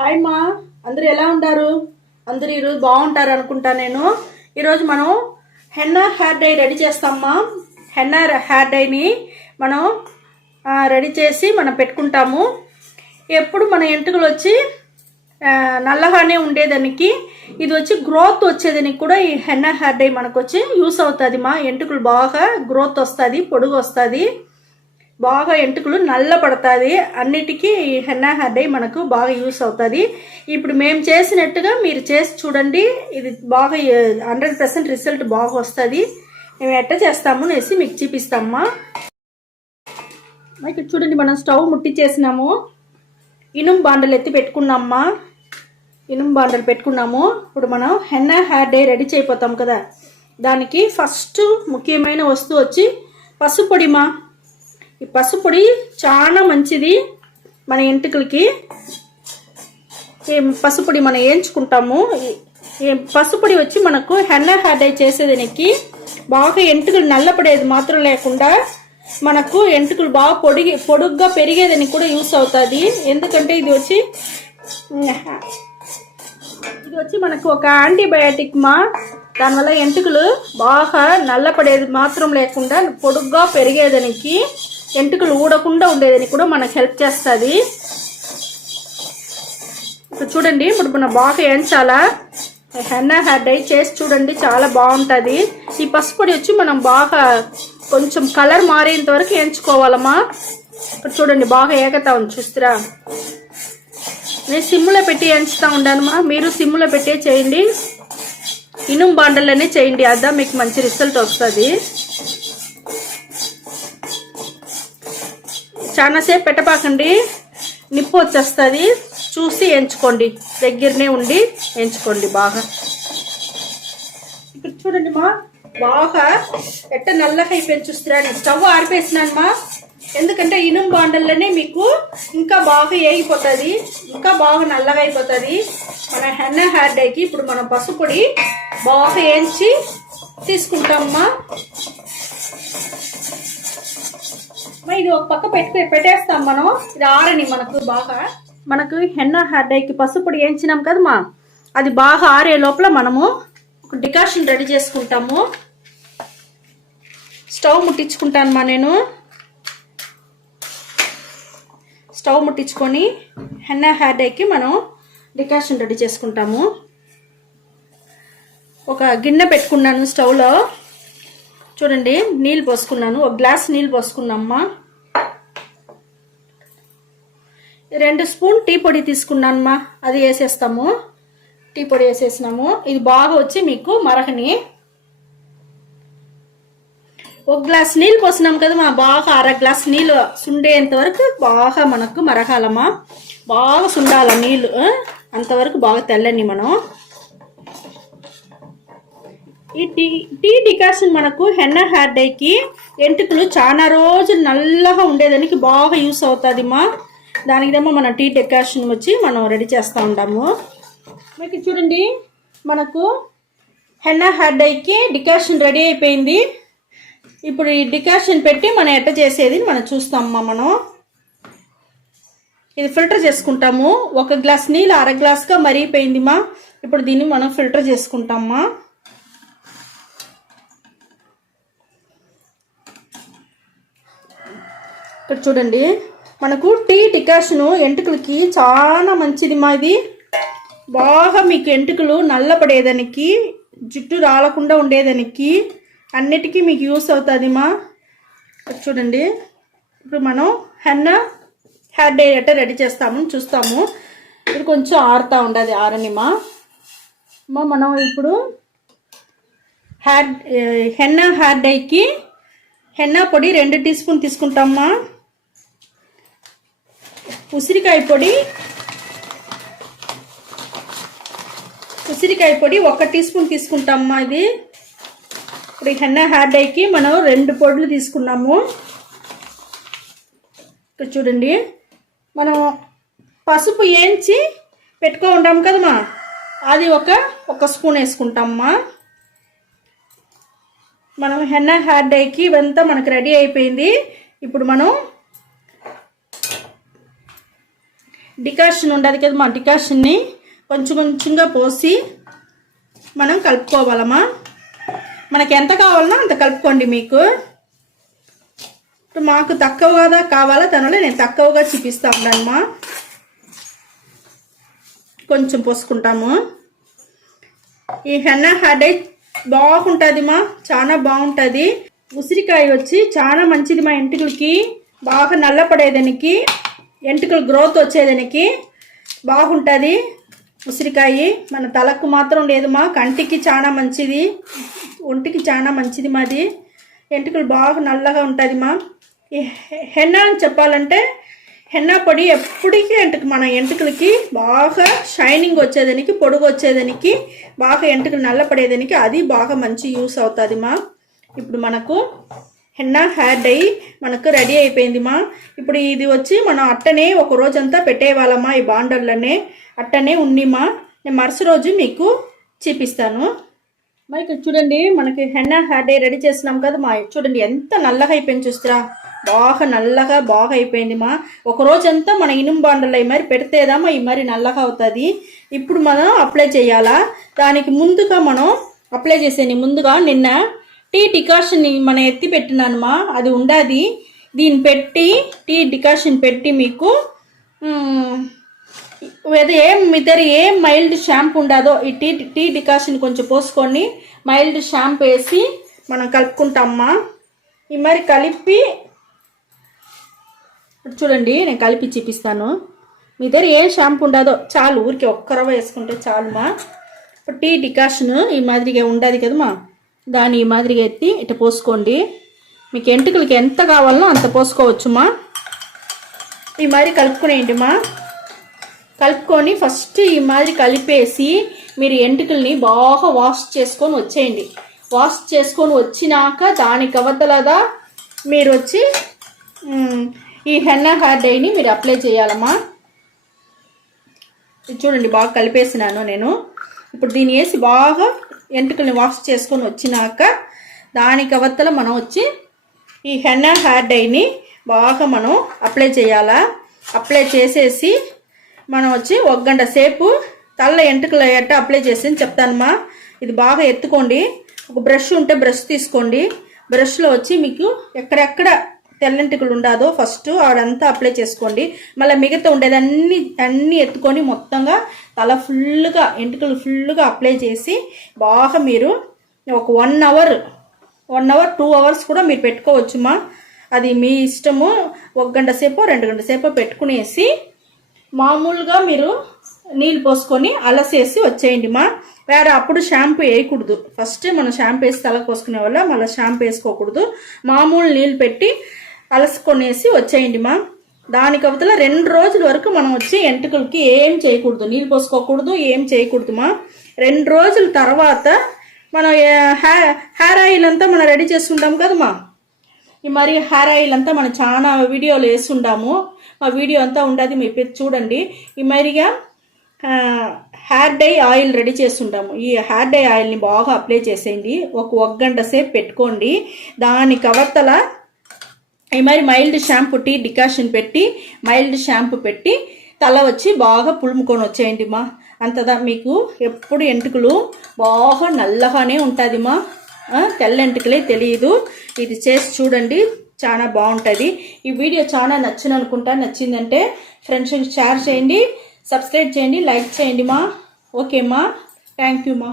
Hi మా, అందరూ ఎలా ఉంటారు? అందరూ ఈరోజు బాగుంటారు అనుకుంటా. ఈరోజు మనం హెన్నా హెయిర్ డై రెడీ చేస్తామా. హెన్నా హెయిర్ డైని మనం రెడీ చేసి మనం పెట్టుకుంటాము. ఎప్పుడు మన ఎంటుకలు వచ్చి నల్లగానే ఉండేదానికి ఇది వచ్చి గ్రోత్ వచ్చేదానికి కూడా ఈ హెన్నా హెయిర్ డై మనకు వచ్చి యూస్ అవుతుంది. మా ఎంటుకలు బాగా గ్రోత్ వస్తుంది, పొడుగు వస్తుంది, బాగా ఎంటుకలు నల్ల పడుతుంది. అన్నిటికీ ఈ హెన్నా హెయిర్ డై మనకు బాగా యూస్ అవుతుంది. ఇప్పుడు మేము చేసినట్టుగా మీరు చేసి చూడండి, ఇది బాగా 100% రిజల్ట్ బాగా వస్తుంది. మేము ఎట్ట చేస్తాము అనేసి మీకు చూపిస్తామమ్మా. ఇక్కడ చూడండి, మనం స్టవ్ ముట్టించేసినాము, ఇనుము బాండలు ఎత్తి పెట్టుకున్నామమ్మా. ఇనుము బాండలు పెట్టుకున్నాము. ఇప్పుడు మనం హెన్నా హెయిర్ డై రెడీ చేయపోతాం కదా, దానికి ఫస్ట్ ముఖ్యమైన వస్తువు వచ్చి పసుపొడిమా. ఈ పసుపొడి చాలా మంచిది మన ఎంటుకలకి. పసుపొడి మనం వేయించుకుంటాము. ఈ పసుపొడి వచ్చి మనకు హెన్నా హెయిర్ డై చేసేదానికి బాగా ఎంటుకలు నల్లపడేది మాత్రం లేకుండా మనకు ఎంటుకలు బాగా పొడుగ్గా పెరిగేదానికి కూడా యూస్ అవుతుంది. ఎందుకంటే ఇది వచ్చి మనకు ఒక యాంటీబయాటిక్ మా. దానివల్ల ఎంటుకలు బాగా నల్లపడేది మాత్రం లేకుండా పొడుగ్గా పెరిగేదానికి, ఎంటుకలు ఊడకుండా ఉండేదానికి కూడా మనకు హెల్ప్ చేస్తుంది. ఇప్పుడు చూడండి, ఇప్పుడు మనం బాగా వేయించాలా. హెన్నా హెయిర్ డై చేసి చూడండి, చాలా బాగుంటుంది. ఈ పసుపొడి వచ్చి మనం బాగా కొంచెం కలర్ మారేంత వరకు వేయించుకోవాలమ్మా. ఇప్పుడు చూడండి, బాగా ఏగతా ఉంది చూస్తారా. నేను సిమ్లో పెట్టి వేయించుతూ ఉండానమ్మా, మీరు సిమ్లో పెట్టే చేయండి. ఇనుము బాండల్లోనే చేయండి, అదా మీకు మంచి రిజల్ట్ వస్తుంది. చాలాసేపు పెట్టపాకండి, నిప్పు వచ్చేస్తుంది. చూసి ఎంచుకోండి, దగ్గరనే ఉండి ఎంచుకోండి బాగా. ఇక్కడ చూడండి మా, బాగా ఎట్ట నల్లగా అయిపోయింది చూస్తారా. నేను స్టవ్ ఆరిపేసినాను మా, ఎందుకంటే ఇనుము బాండల్లోనే మీకు ఇంకా బాగా ఏగిపోతుంది, ఇంకా బాగా నల్లగా అయిపోతుంది మన హెన్నా హెయిర్ డైకి. ఇప్పుడు మనం పసుపొడి బాగా వేయించి తీసుకుంటామమ్మా. ఇది ఒక పక్క పెట్టేస్తాం మనం, ఇది ఆరని మనకు హెన్నా హెయిర్ డైకి పసుపొడి వేయించినాం కదమ్మా, అది బాగా ఆరే లోపల మనము ఒక డికాషన్ రెడీ చేసుకుంటాము. స్టవ్ ముట్టించుకుంటానమ్మా. నేను స్టవ్ ముట్టించుకొని హెన్నా హెయిర్ డైకి మనం డికాషన్ రెడీ చేసుకుంటాము. ఒక గిన్నె పెట్టుకున్నాను స్టవ్లో. చూడండి, నీళ్ళు పోసుకున్నాను, ఒక గ్లాస్ నీళ్ళు పోసుకున్నామ్మా. 2 స్పూన్ టీ పొడి తీసుకున్నానమ్మా, అది వేసేస్తాము. టీ పొడి వేసేసినాము. ఇది బాగా వచ్చి మీకు మరగని. 1 గ్లాస్ నీళ్ళు పోసినాం కదమ్మా, బాగా 1/2 గ్లాస్ నీళ్ళు సుండేంత వరకు బాగా మనకు మరగాలమ్మా. బాగా సుండాల నీళ్ళు, అంతవరకు బాగా తెల్లని మనం. ఈ టీ డికాషన్ మనకు హెన్నా హెయిర్ డైకి ఎంటుకలు చాలా రోజులు నల్లగా ఉండేదానికి బాగా యూస్ అవుతుంది మా. దానికేమో మనం టీ డికాషన్ వచ్చి మనం రెడీ చేస్తూ ఉంటాము. మీకు చూడండి, మనకు హెన్నా హెయిర్ డైకి డికాషన్ రెడీ అయిపోయింది. ఇప్పుడు ఈ డికాషన్ పెట్టి మనం ఎట్ట చేసేది మనం చూస్తామమ్మా. మనం ఇది ఫిల్టర్ చేసుకుంటాము. 1 గ్లాస్ నీళ్ళు 1/2 గ్లాస్గా మరిగిపోయింది మా. ఇప్పుడు దీన్ని మనం ఫిల్టర్ చేసుకుంటామమ్మా. ఇక్కడ చూడండి, మనకు టీ డికాషను ఎంటుకలకి చాలా మంచిది మా. ఇది బాగా మీకు ఎంటుకలు నల్లపడేదానికి, జుట్టు రాలకుండా ఉండేదానికి, అన్నిటికీ మీకు యూస్ అవుతుంది మా. చూడండి, ఇప్పుడు మనం హెన్నా హెయిర్ డై ఎట్ట రెడీ చేస్తామని చూస్తాము. ఇది కొంచెం ఆరుతూ ఉండదు, ఆరనిమా. మనం ఇప్పుడు హెన్నా హెయిర్ డైకి హెన్నా పొడి 2 టీ స్పూన్ తీసుకుంటామా. ఉసిరికాయ పొడి 1 టీ స్పూన్ తీసుకుంటామమ్మా. ఇది ఇప్పుడు హెన్నా హెయిర్ డైకి మనం 2 పొడులు తీసుకున్నాము. ఇక్కడ చూడండి, మనం పసుపు వేయించి పెట్టుకో ఉంటాం కదమ్మా, అది ఒక స్పూన్ వేసుకుంటామమ్మా. మనం హెన్నా హెయిర్ డైకి ఇవంతా మనకు రెడీ అయిపోయింది. ఇప్పుడు మనం డికాషన్ ఉండదు కదా మా, డికాషన్ని కొంచెం కొంచెంగా పోసి మనం కలుపుకోవాలమ్మా. మనకి ఎంత కావాలన్నా అంత కలుపుకోండి. మీకు మాకు తక్కువగా కావాలా దానివల్ల నేను తక్కువగా చూపిస్తా ఉన్నానమ్మా. కొంచెం పోసుకుంటాము. ఈ హెన్నా హెయిర్ డై బాగుంటుంది మా, చాలా బాగుంటుంది. ఉసిరికాయ వచ్చి చాలా మంచిది మా ఎంటుకలకి, బాగా నల్లపడేదానికి, ఎంటుకలు గ్రోత్ వచ్చేదానికి బాగుంటుంది ఉసిరికాయ. మన తలకు మాత్రం లేదు మా, కంటికి చాలా మంచిది, ఒంటికి చాలా మంచిది మాది. ఎంటుకలు బాగా నల్లగా ఉంటుంది మా. ఈ హెన్నా అని చెప్పాలంటే హెన్నా పొడి ఎప్పటికీ మన ఎంటుకలకి బాగా షైనింగ్ వచ్చేదానికి, పొడుగు వచ్చేదానికి, బాగా ఎంటుకలు నల్లపడేదానికి అది బాగా మంచి యూస్ అవుతుంది మా. ఇప్పుడు మనకు హెన్నా హెయిర్ డై మనకు రెడీ అయిపోయింది మా. ఇప్పుడు ఇది వచ్చి మనం అట్టనే ఒక రోజంతా పెట్టేవాళ్ళమ్మా, ఈ బాండర్లోనే అట్టనే ఉంది మా. నేను మరుసటి రోజు మీకు చూపిస్తాను మా. ఇక్కడ చూడండి మనకి హెన్నా హెయిర్ డై రెడీ చేసినాం కదా మా. చూడండి ఎంత నల్లగా అయిపోయింది చూస్తారా, బాగా నల్లగా బాగా అయిపోయింది మా. ఒక రోజంతా మన ఇనుము బాండల్లో ఈ మరి పెడితేదామా ఈ మరి నల్లగా అవుతుంది. ఇప్పుడు మనం అప్లై చేయాలా. దానికి ముందుగా మనం అప్లై చేసేది ముందుగా నిన్న టీ డికాషన్ మనం ఎత్తి పెట్టినాను మా, అది ఉండాది. దీన్ని పెట్టి టీ డికాషన్ పెట్టి మీకు మీ దగ్గర ఏం మైల్డ్ షాంపూ ఉండదో ఈ టీ డికాషన్ కొంచెం పోసుకొని మైల్డ్ షాంపూ వేసి మనం కలుపుకుంటామమ్మా. ఈ మరి కలిపి చూడండి నేను కలిపి చూపిస్తాను. మీ దగ్గర ఏ షాంపూ ఉండదో చాలు, ఊరికి ఒక్క రవ్వ వేసుకుంటే చాలుమా. ఇప్పుడు టీ డికాషన్ ఈ మాదిరిగా ఉండదు కదమ్మా, దాన్ని ఈ మాదిరిగా ఎత్తి ఇట్లా పోసుకోండి. మీకు ఎంటుకలకి ఎంత కావాలనో అంత పోసుకోవచ్చుమా. ఈ మాదిరి కలుపుకునేయండి మా. కలుపుకొని ఫస్ట్ ఈ మాదిరి కలిపేసి మీరు ఎంటుకల్ని బాగా వాష్ చేసుకొని వచ్చేయండి. వాష్ చేసుకొని వచ్చినాక దానికి అవతలదా మీరు వచ్చి ఈ హెన్నా హెయిర్ డైని మీరు అప్లై చేయాలమ్మా. చూడండి బాగా కలిపేసినాను నేను. ఇప్పుడు దీన్ని వేసి బాగా ఎంటుకల్ని వాష్ చేసుకొని వచ్చినాక దానికి అవతల మనం వచ్చి ఈ హెన్నా హెయిర్ డైని బాగా మనం అప్లై చేయాలా. అప్లై చేసేసి మనం వచ్చి 1 గంట సేపు తల్ల ఎంటుకలు ఎట్ట అప్లై చేసి చెప్తానమ్మా. ఇది బాగా ఎత్తుకోండి. ఒక బ్రష్ ఉంటే బ్రష్ తీసుకోండి. బ్రష్లో వచ్చి మీకు ఎక్కడెక్కడ తెల్లంటికలు ఉండదో ఫస్ట్ ఆడంతా అప్లై చేసుకోండి. మళ్ళీ మిగతా ఉండేది అన్నీ ఎత్తుకొని మొత్తంగా తల ఫుల్గా ఎంటుకలు ఫుల్గా అప్లై చేసి బాగా మీరు ఒక 1 అవర్ 2 అవర్స్ కూడా మీరు పెట్టుకోవచ్చుమా. అది మీ ఇష్టము. 1 గంట సేపు 2 గంటల సేపు పెట్టుకునేసి మామూలుగా మీరు నీళ్ళు పోసుకొని అలసేసి వచ్చేయండి మా. వేరే అప్పుడు షాంపూ వేయకూడదు. ఫస్ట్ మనం షాంపూ వేసి తలకు పోసుకునే వల్ల మళ్ళీ షాంపూ వేసుకోకూడదు. మామూలు నీళ్ళు పెట్టి అలసుకొనేసి వచ్చేయండి మా. దానికి అవతల 2 రోజుల వరకు మనం వచ్చి ఎంటుకలకి ఏం చేయకూడదు, నీళ్ళు పోసుకోకూడదు, ఏం చేయకూడదు మా. 2 రోజుల తర్వాత మనం హెయిర్ ఆయిల్ అంతా మనం రెడీ చేసుకుంటాం కదమ్మా. ఈ మరి హెయిర్ ఆయిల్ అంతా మనం చాలా వీడియోలు వేస్తుంటాము. మా వీడియో అంతా ఉండదు, మీ పేరు చూడండి. ఈ మరిగా హెయిర్ డై ఆయిల్ రెడీ చేస్తుంటాము. ఈ హెయిర్ డై ఆయిల్ని బాగా అప్లై చేసేయండి. ఒక గంట సేపు పెట్టుకోండి. దానికి అవతల ఈ మరి మైల్డ్ షాంపూ టీ డికాషన్ పెట్టి మైల్డ్ షాంపూ పెట్టి తల వచ్చి బాగా పులుముకొని వచ్చేయండి మా. అంతదా మీకు ఎప్పుడు ఎంటుకలు బాగా నల్లగానే ఉంటుంది మా. తెల్ల ఎంటుకలే తెలియదు. ఇది చేసి చూడండి, చాలా బాగుంటుంది. ఈ వీడియో చాలా నచ్చిందంటే ఫ్రెండ్స్కి షేర్ చేయండి, సబ్స్క్రైబ్ చేయండి, లైక్ చేయండి మా. ఓకే మా, థ్యాంక్ యూ మా.